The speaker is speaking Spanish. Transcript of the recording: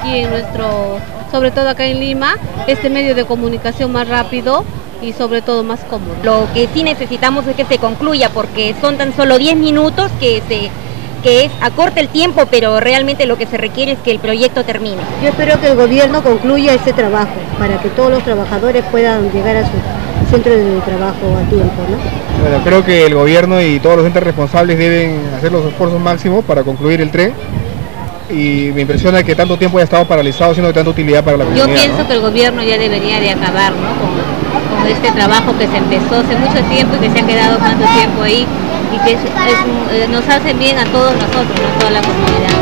aquí en sobre todo acá en Lima, este medio de comunicación más rápido y sobre todo más cómodo. Lo que sí necesitamos es que se concluya, porque son tan solo 10 minutos que acorta el tiempo, pero realmente lo que se requiere es que el proyecto termine. Yo espero que el gobierno concluya ese trabajo para que todos los trabajadores puedan llegar a su centro de trabajo a tiempo, ¿no? Bueno, creo que el gobierno y todos los entes responsables deben hacer los esfuerzos máximos para concluir el tren, y me impresiona que tanto tiempo haya estado paralizado siendo de tanta utilidad para la comunidad. Yo pienso que el gobierno ya debería de acabar, ¿no?, con este trabajo que se empezó hace mucho tiempo y que se ha quedado tanto tiempo ahí, y que nos hace bien a todos nosotros, a toda la comunidad.